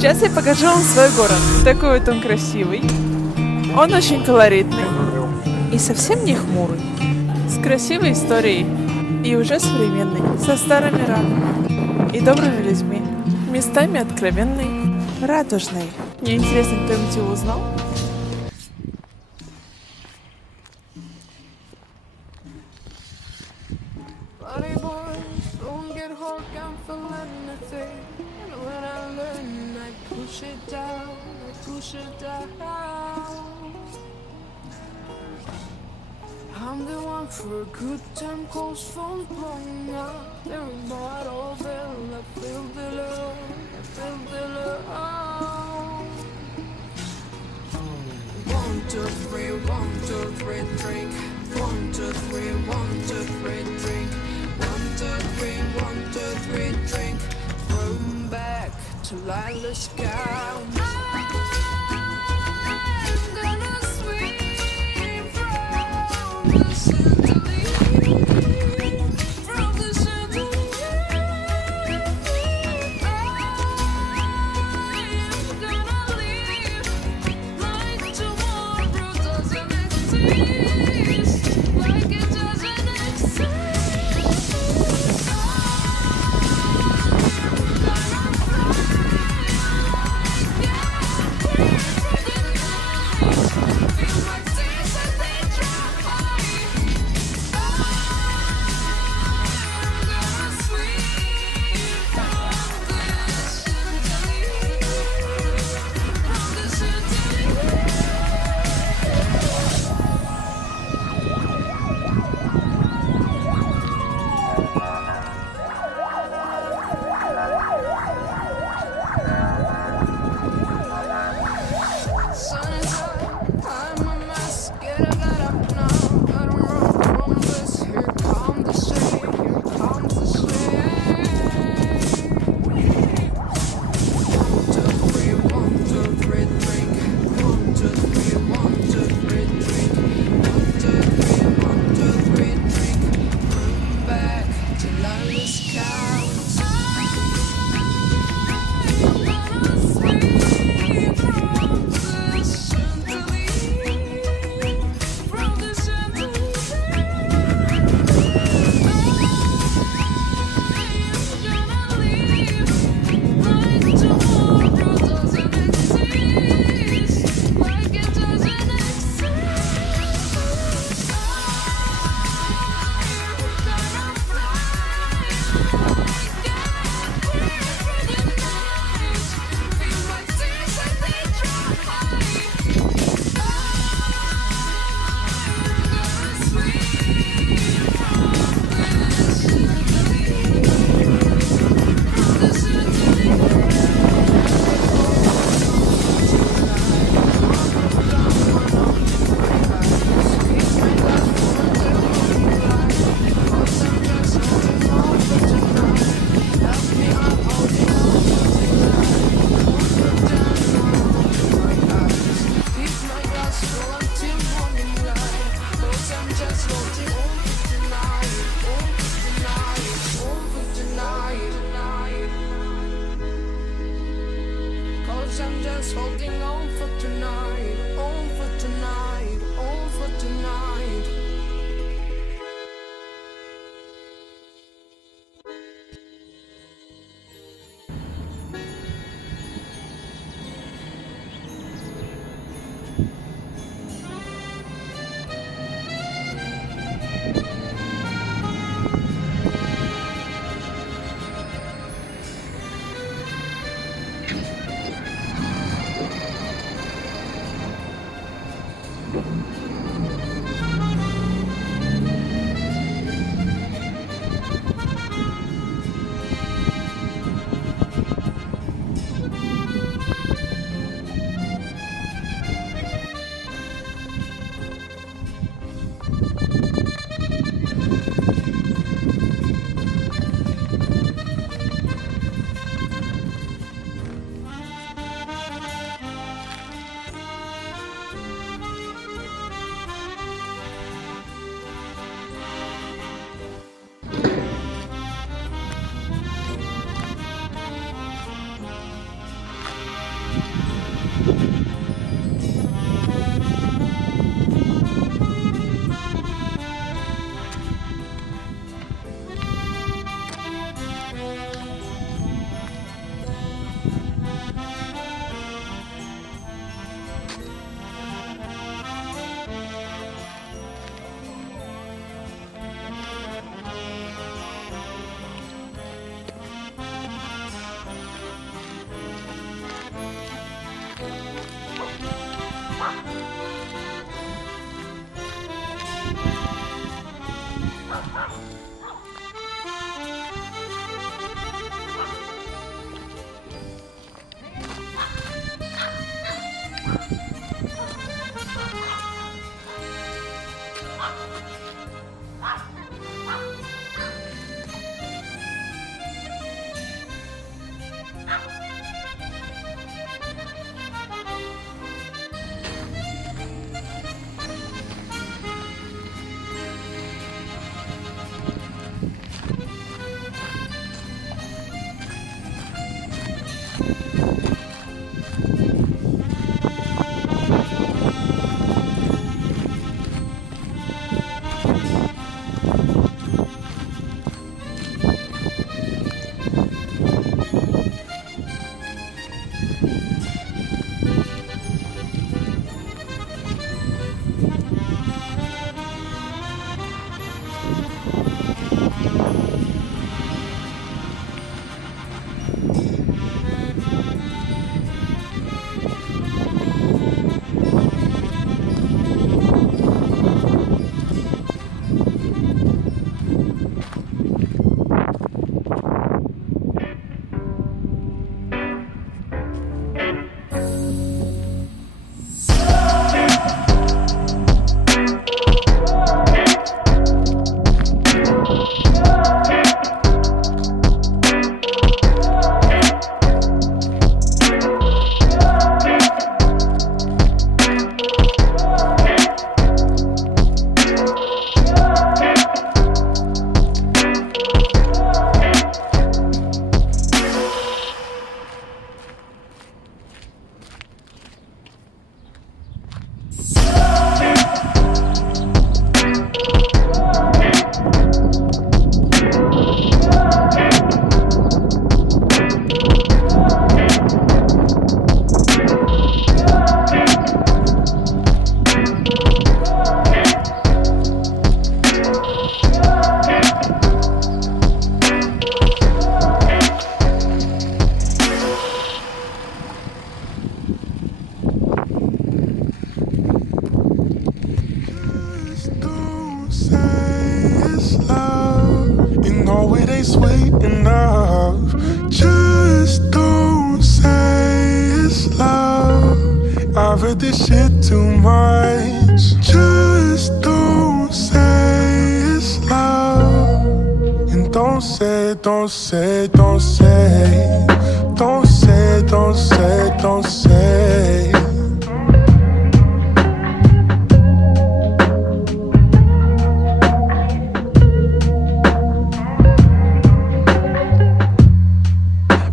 Сейчас я покажу вам свой город. Такой вот он красивый. Он очень колоритный и совсем не хмурый. С красивой историей и уже современный. Со старыми рамами и добрыми людьми. Местами откровенный, радужный. Мне интересно, кто-нибудь его узнал? I'm the one for a good time, calls phone blowing up. There in my Bell, I feel the love, I feel the love. 1, 2, 3, 1, 2, 3, drink. 1, 2, 3, 1, 2, 3, drink. 1, 2, 3, 1, 2, 3, drink. Thrown back to lilac gowns. I'm just holding on for tonight, on for tonight, on for tonight. ain't sweet enough. Just don't say it's love. I've heard this shit too much. Just don't say it's love. And don't say, don't say, don't say. Don't say, don't say, don't say.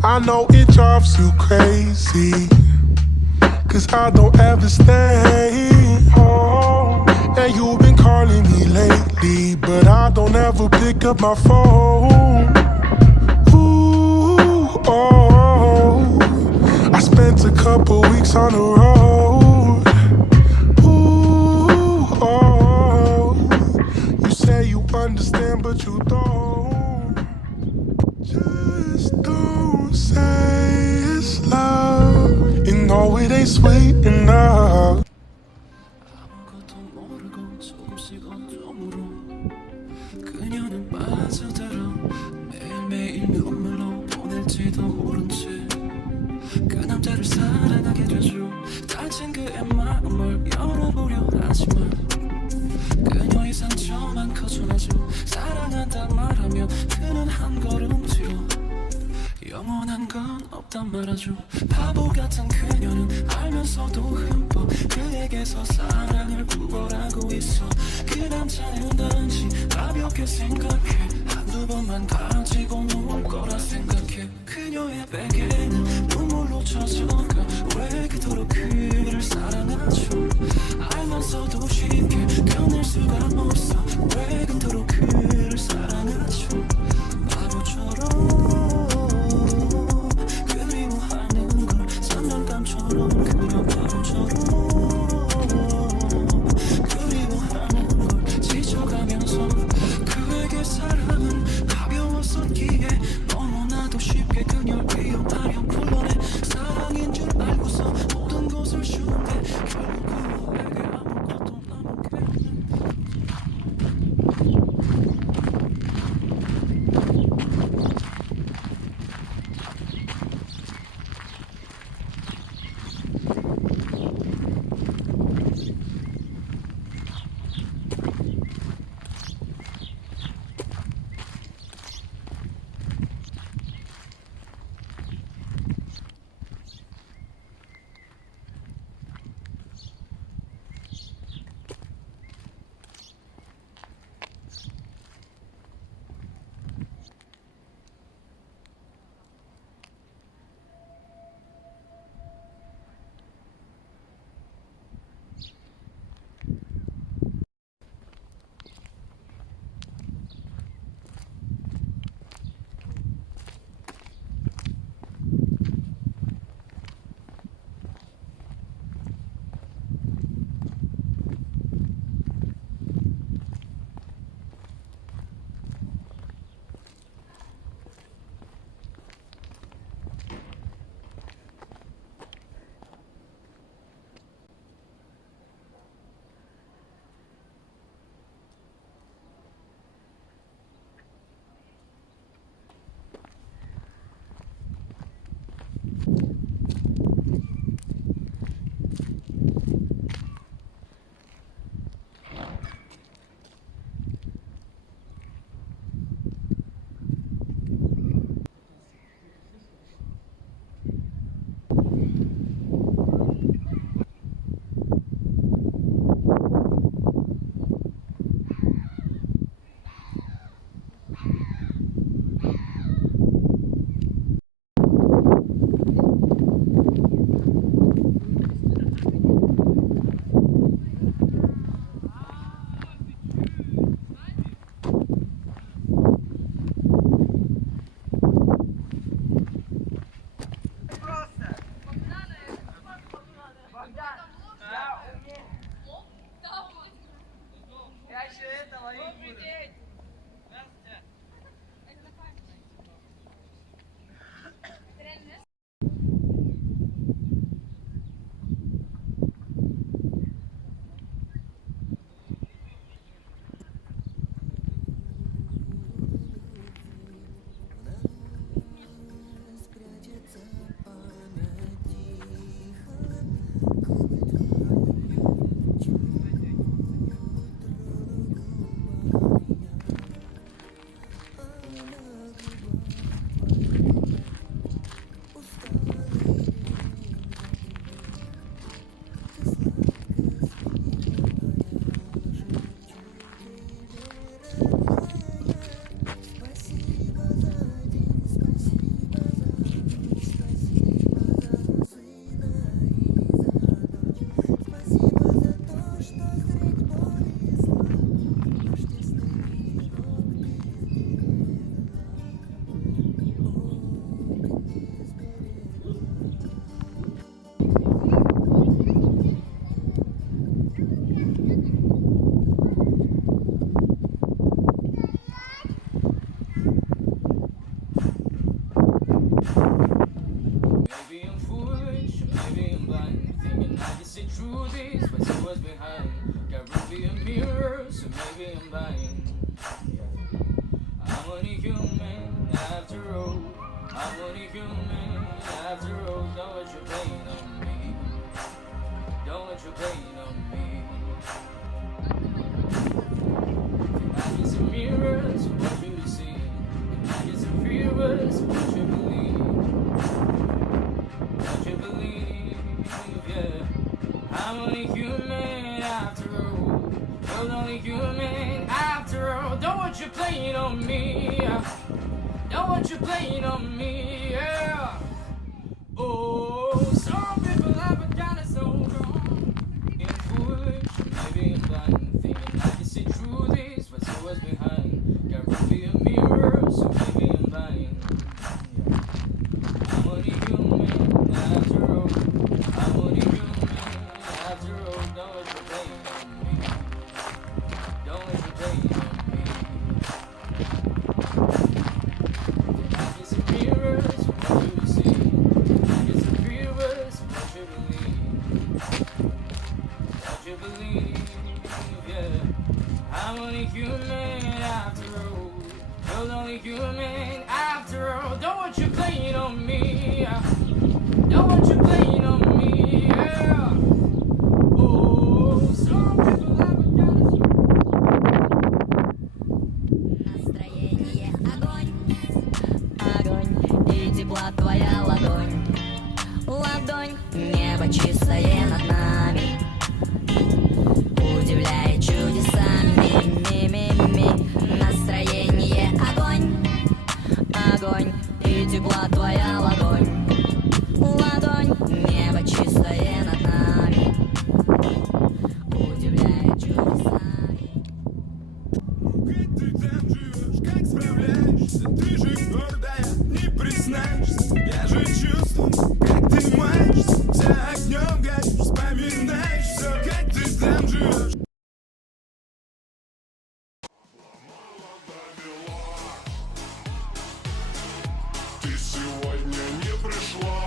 I know it drives you crazy, 'cause I don't ever stay home. And you've been calling me lately, but I don't ever pick up my phone. Ooh, oh, I spent a couple weeks on the road. Ooh, oh, you say you understand, but you don't. Just don't say it's love. You know it ain't sweet enough. 아무것도 모르고 조금씩 어둠으로 그녀는 빠져들어 매일매일 눈물로 보낼지도 모른 채 그 남자를 사랑하게 되죠. 다친 그의 마음을 열어보려 하지만 그녀의 상처만 커져나죠. 사랑한다 말하며 그는 한 걸음 뒤로 영원한 건 없단 말하죠. 바보 같은 그녀는 알면서도 흠뻑 그에게서 사랑을 구걸하고 있어. 그 남자는 단지 가볍게 생각해. 한두 번만 가지고 놀 거라 생각해. 그녀의 베개는 눈물로 젖어가. 왜 그토록 그를 사랑하죠. 알면서도 쉽게 견딜 수가 없어. 왜 그토록 그를 사랑하죠. 바보처럼 그리워하는 걸 장난감처럼. 그녀 바보처럼 그리워하는 걸 지쳐가면서 그에게 사랑은 가벼웠었기에 너무나도 쉽게 그녀를 이용하려 불러내. 사랑인 Maybe I'm foolish, maybe I'm blind, thinking I can see through this, but see what's behind. Got Ruby a mirror, so maybe I'm blind. I'm only human after all. I'm only human after all. Don't let you pain on me. Don't let you pain on me. I can see mirrors, what you see. I can see viewers, what you believe. What you believe, yeah. I'm only human after all. You're only human after all. Don't want you playing on me. Don't want you playing on me, yeah. Oh, some people have a kind of so wrong. I'm foolish, maybe I'm blind, thinking I can see through this, but see what's behind. Got Ruby a mirror, so maybe I'm blind. I'm only human after all. I'm only human after all. Don't let you play on me. Don't let you play on me. I can see mirrors, what you see. I can see viewers, what you небо чистое над нами удивляет чудесами. Ми-ми-ми. Настроение огонь, огонь, и тепла твоя ладонь, ладонь, небо чистое над нами удивляет чудесами. Ты там живешь, как справляешься? Ты же гордая, не признаешься. Я же чувствую, как ты маешься, вся огнем горишь, вспоминаешь все, как ты там живешь. Ты сегодня не пришла.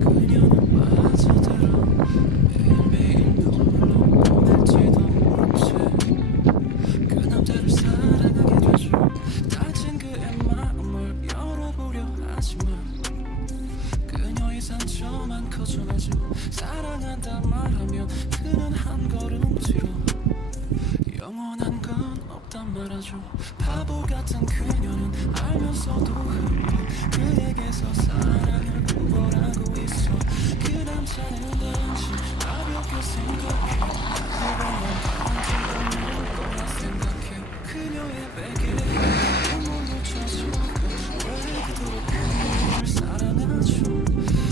그녀는 빠져들어 매일매일 눈물로 보낼지도 모른 채그 남자를 사랑하게 되죠. 다친 그의 마음을 열어보려 하지만 그녀의 상처만 커져가죠. 사랑한다 말하면 그는 한 걸음 뒤로 영원한 건 없단 말하죠. 바보 같은 그녀는 알면서도 흠뻑 그에게서 사랑을 구걸하고 있어. 그 남자는 단지 가볍게 생각해. 그것만 단지 없는 거라 생각해. 그녀의 베개 눈물로 젖어가 왜 그토록 그녀를 사랑하죠.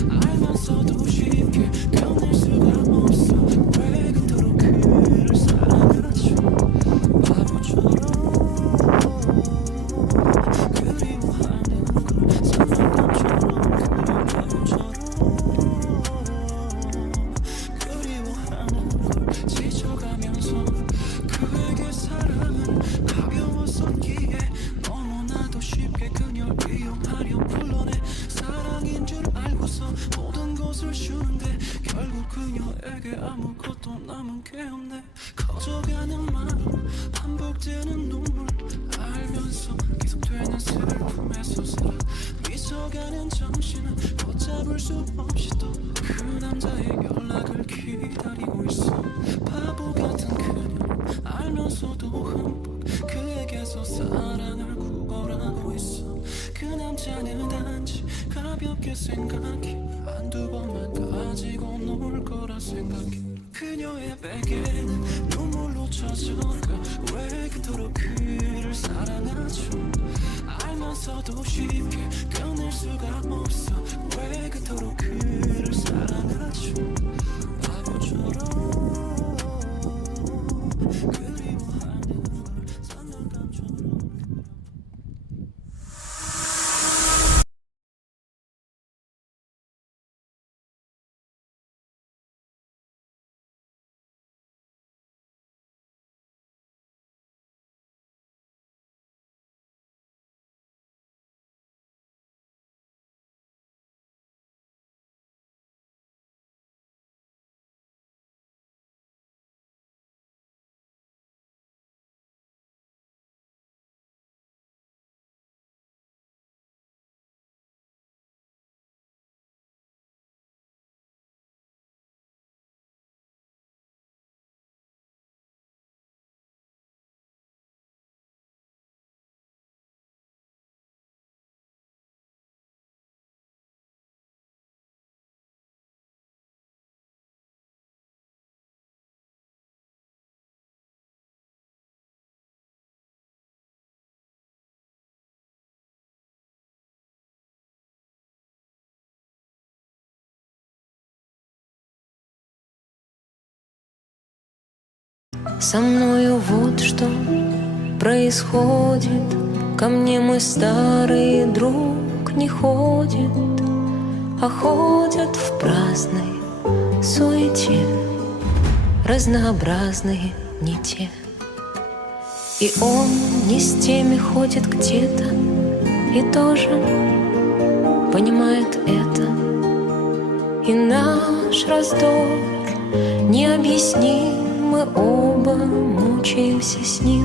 알면서도 쉽게 견딜 수가 없어. 왜 그토록 그를 사랑하죠. 바보처럼 그리워하는 걸 장난감처럼 그냥 바보처럼 그리워하는 걸 지쳐가면서 그에게 사랑은 가벼웠었기에 너무나도 쉽게 그녀를 이용하려 불러내. 사랑인 줄 알고서 모든 것을 주는데 결국 그녀에게 아무것도 남은 게 없네. 커져가는 마음 반복되는 눈물 알면서 계속되는 슬픔에서 살아. 미쳐가는 정신은 걷잡을 수 없이 또 그 남자의 연락을 기다리고 있어. 바보 같은 그녀는 알면서도 흠뻑 그에게서 사랑을 구걸하고 있어. 그 남자는 단지 가볍게 생각해. 한두 번만 가지고 놀 거라 생각해. 그녀의 베개는 눈물로 젖어가 왜 그토록 그를 사랑하죠. 알면서도 쉽게 끊을 수가 없어. 왜 그토록 그를 사랑하죠. 바보처럼 그리워하는 걸 장난감처럼. Со мною вот что происходит. Ко мне мой старый друг не ходит, а ходят в праздной суете разнообразные не те. И он не с теми ходит где-то и тоже понимает это. И наш раздор необъясним, мы оба мучаемся с ним.